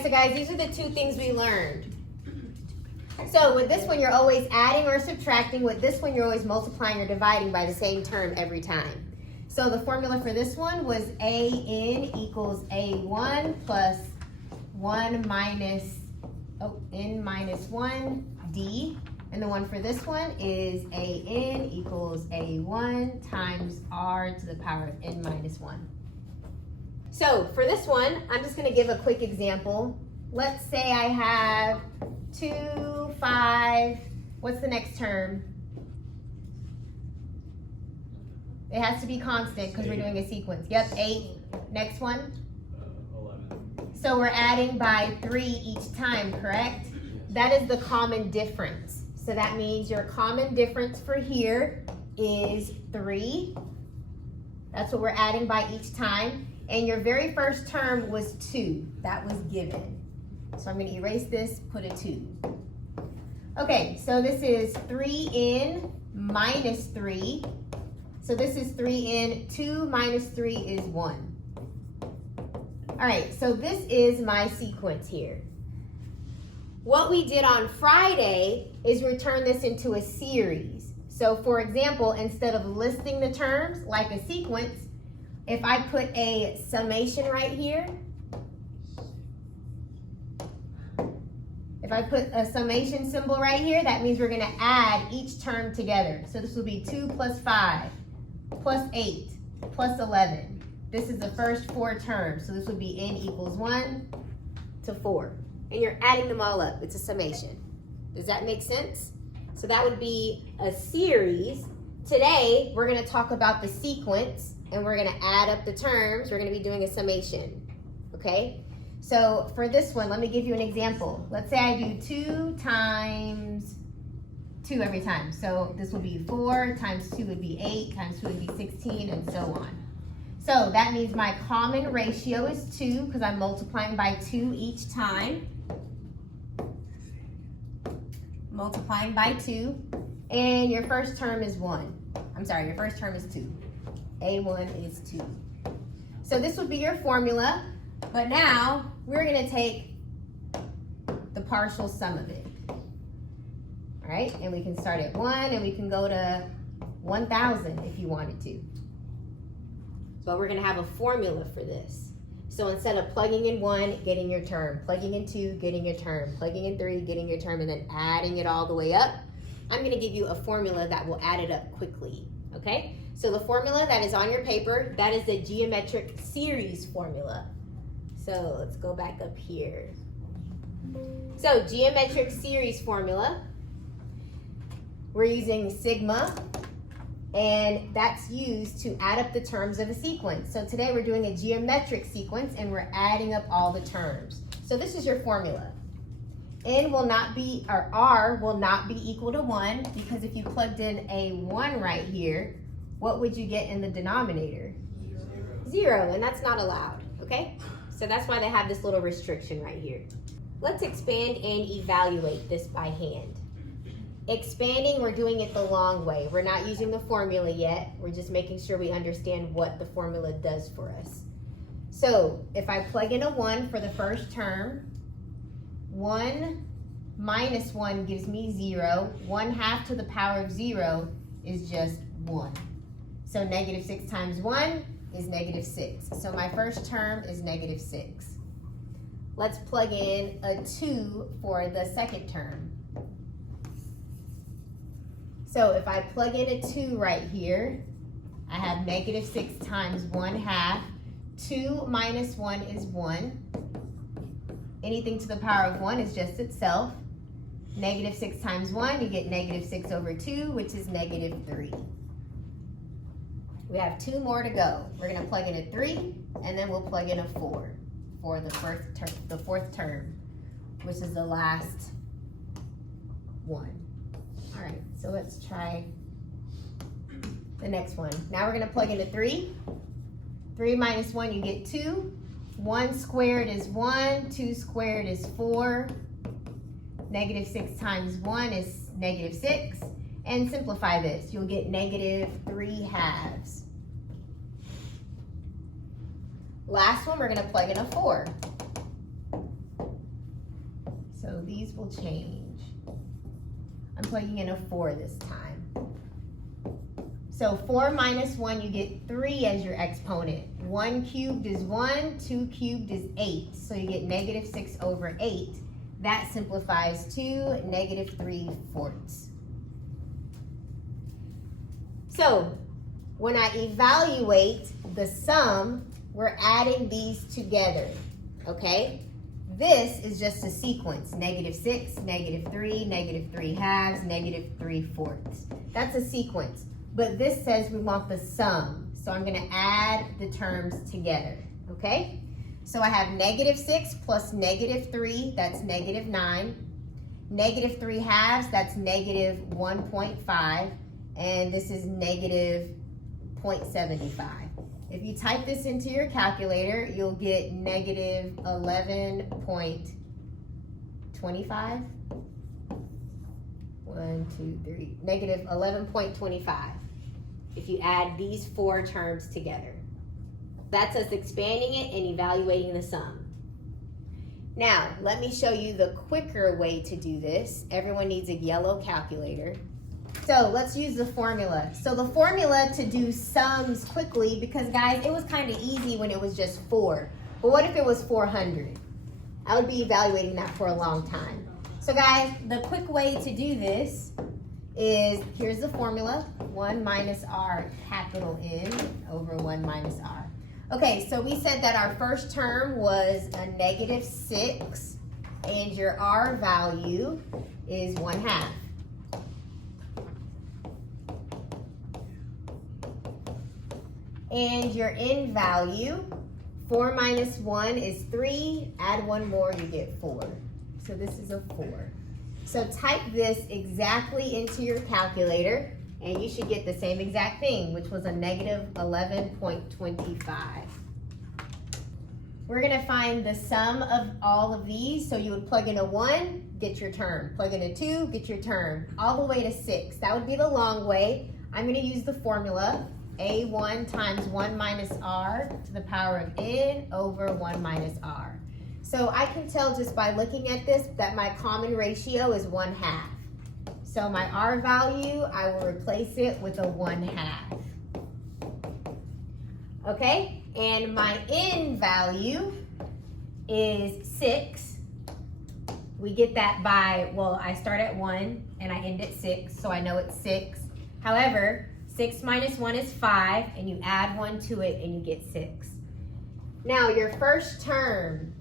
right, so guys, these are the two things we learned. So with this one, you're always adding or subtracting. With this one, you're always multiplying or dividing by the same term every time. So the formula for this one was AN equals A1 plus 1 minus, N minus 1 D. And the one for this one is AN equals A1 times R to the power of N minus 1. So for this one, I'm just gonna give a quick example. Let's say I have 2, 5, what's the next term? It has to be constant because we're doing a sequence. Yep, 8. Next one? 11. So we're adding by 3 each time, correct? That is the common difference. So that means your common difference for here is 3. That's what we're adding by each time. And your very first term was 2. That was given. So I'm going to erase this, put a 2. Okay, so this is 3n minus 3. So this is 3n, 2 minus 3 is 1. All right, so this is my sequence here. What we did on Friday is return this into a series. So for example, instead of listing the terms like a sequence, if I put a summation right here, if I put a summation symbol right here, that means we're going to add each term together. So this will be 2 plus 5 plus 8 plus 11. This is the first 4 terms. So this would be n equals 1 to 4. And you're adding them all up. It's a summation. Does that make sense? So that would be a series. Today, we're going to talk about the sequence, and we're going to add up the terms. We're going to be doing a summation. Okay? So for this one, let me give you an example. Let's say I do 2 times 2 every time. So this would be 4 times 2 would be 8 times 2 would be 16 and so on. So that means my common ratio is 2 because I'm multiplying by 2 each time. Multiplying by 2. And your first term is 1. I'm sorry, your first term is 2. A1 is 2. So this would be your formula. But now we're going to take the partial sum of it. All right, and we can start at 1 and we can go to 1,000 if you wanted to. But we're going to have a formula for this. So instead of plugging in 1, getting your term, plugging in 2, getting your term, plugging in 3, getting your term, and then adding it all the way up, I'm going to give you a formula that will add it up quickly. Okay? So the formula that is on your paper, that is the geometric series formula. So let's go back up here. So geometric series formula, we're using sigma, and that's used to add up the terms of a sequence. So today we're doing a geometric sequence and we're adding up all the terms. So this is your formula. N will not be, or R will not be equal to 1 because if you plugged in a 1 right here, what would you get in the denominator? 0, and that's not allowed, okay? So that's why they have this little restriction right here. Let's expand and evaluate this by hand. Expanding, we're doing it the long way. We're not using the formula yet. We're just making sure we understand what the formula does for us. So if I plug in a 1 for the first term, 1 minus 1 gives me 0. 1/2 to the power of 0 is just 1. So negative 6 times 1 is negative 6. So my first term is negative 6. Let's plug in a 2 for the second term. So if I plug in a 2 right here, I have negative 6 times 1/2. 2 minus 1 is 1. Anything to the power of 1 is just itself. Negative 6 times 1, you get negative 6 over 2, which is negative 3. We have 2 more to go. We're going to plug in a 3, and then we'll plug in a 4 for the fourth term, which is the last one. All right, so let's try the next one. Now we're going to plug in a 3. 3 minus 1, you get 2. 1 squared is 1. 2 squared is 4. Negative 6 times 1 is negative 6. And simplify this. You'll get negative 3/2. Last one, we're going to plug in a 4. So these will change. I'm plugging in a 4 this time. So 4 minus 1, you get 3 as your exponent. 1 cubed is 1, 2 cubed is 8. So you get negative 6 over 8. That simplifies to negative 3/4. So when I evaluate the sum, we're adding these together, okay? This is just a sequence, negative 6, negative 3, negative 3/2, negative 3/4. That's a sequence. But this says we want the sum. So I'm gonna add the terms together, okay? So I have negative 6 plus negative 3, that's negative 9. Negative 3/2, that's negative 1.5. And this is negative 0.75. If you type this into your calculator, you'll get negative 11.25. 1, 2, 3, negative 11.25. If you add these 4 terms together. That's us expanding it and evaluating the sum. Now, let me show you the quicker way to do this. Everyone needs a yellow calculator. So let's use the formula. So the formula to do sums quickly, because guys, it was kind of easy when it was just 4. But what if it was 400? I would be evaluating that for a long time. So guys, the quick way to do this is, here's the formula, 1 minus r capital N over 1 minus r. Okay, so we said that our first term was a negative 6, and your r value is 1/2. And your n value, 4 minus 1 is 3, add 1 more, you get 4. So this is a 4. So type this exactly into your calculator, and you should get the same exact thing, which was a negative 11.25. We're gonna find the sum of all of these, so you would plug in a 1, get your term. Plug in a 2, get your term. All the way to 6. That would be the long way. I'm gonna use the formula, A1 times 1 minus r to the power of n over 1 minus r. So I can tell just by looking at this that my common ratio is 1/2. So my r value, I will replace it with a 1/2. Okay, and my n value is 6. We get that by, well, I start at 1 and I end at 6, so I know it's 6. However, 6 minus 1 is 5, and you add 1 to it and you get 6. Now your first term,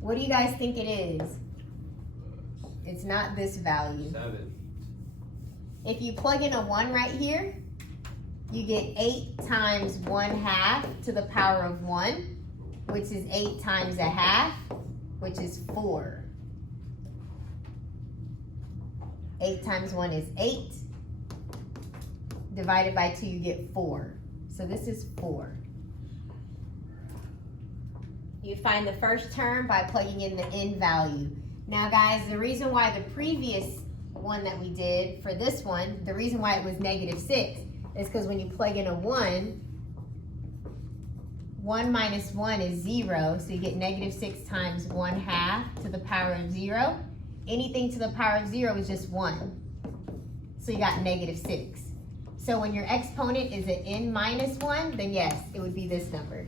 what do you guys think it is? It's not this value. 7. If you plug in a 1 right here, you get 8 times 1/2 to the power of 1, which is 8 times 1/2, which is 4. 8 times 1 is 8. Divided by 2, you get 4. So this is 4. You find the first term by plugging in the n value. Now guys, the reason why the previous one that we did for this one, the reason why it was negative 6 is because when you plug in a 1, 1 minus 1 is 0, so you get negative 6 times 1/2 to the power of 0. Anything to the power of 0 is just 1. So you got negative 6. So when your exponent is an n minus 1, then yes, it would be this number.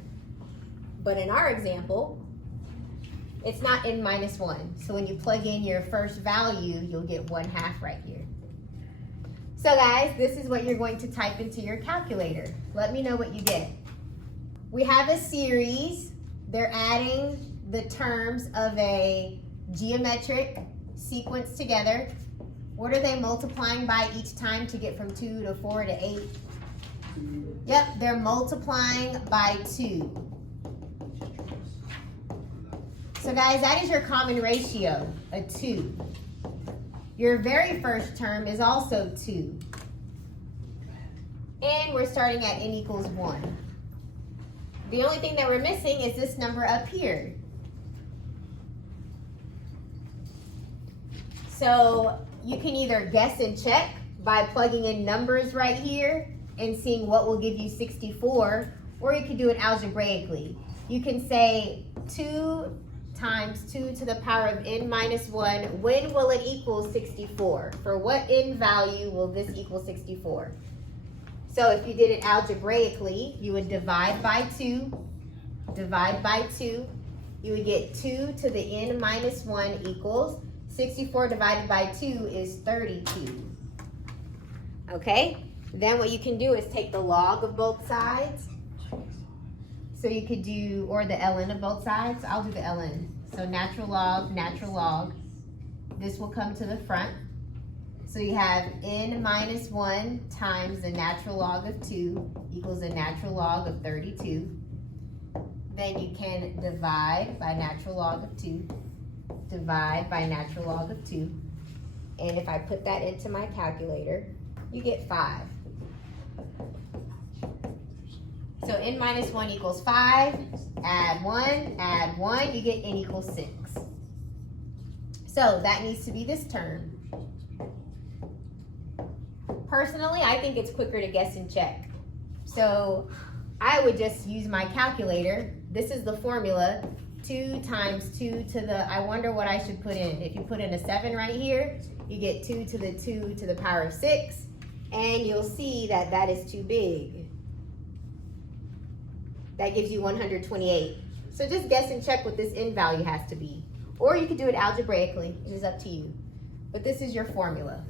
But in our example, it's not n minus 1. So when you plug in your first value, you'll get 1/2 right here. So guys, this is what you're going to type into your calculator. Let me know what you get. We have a series. They're adding the terms of a geometric sequence together. What are they multiplying by each time to get from 2 to 4 to 8? Yep, they're multiplying by 2. So guys, that is your common ratio, a 2. Your very first term is also 2. And we're starting at n equals 1. The only thing that we're missing is this number up here. So you can either guess and check by plugging in numbers right here and seeing what will give you 64, or you can do it algebraically. You can say 2 times 2 to the power of n minus 1, when will it equal 64? For what n value will this equal 64? So if you did it algebraically, you would divide by 2, divide by 2. You would get 2 to the n minus 1 equals 64 divided by 2 is 32. Okay? Then what you can do is take the log of both sides. So you could do, or the ln of both sides. I'll do the ln. So natural log, natural log. This will come to the front. So you have n minus 1 times the natural log of 2 equals the natural log of 32. Then you can divide by natural log of 2. Divide by natural log of 2. And if I put that into my calculator, you get 5. So n minus 1 equals 5, add 1, you get n equals 6. So that needs to be this term. Personally, I think it's quicker to guess and check. So I would just use my calculator. This is the formula, 2 times 2 to the, I wonder what I should put in. If you put in a 7 right here, you get 2 to the 2 to the power of 6, and you'll see that that is too big. That gives you 128. So just guess and check what this n value has to be. Or you could do it algebraically, it is up to you. But this is your formula.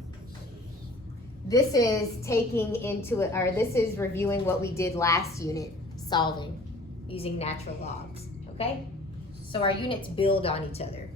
This is taking into it, or this is reviewing what we did last unit, solving using natural logs, okay? So our units build on each other.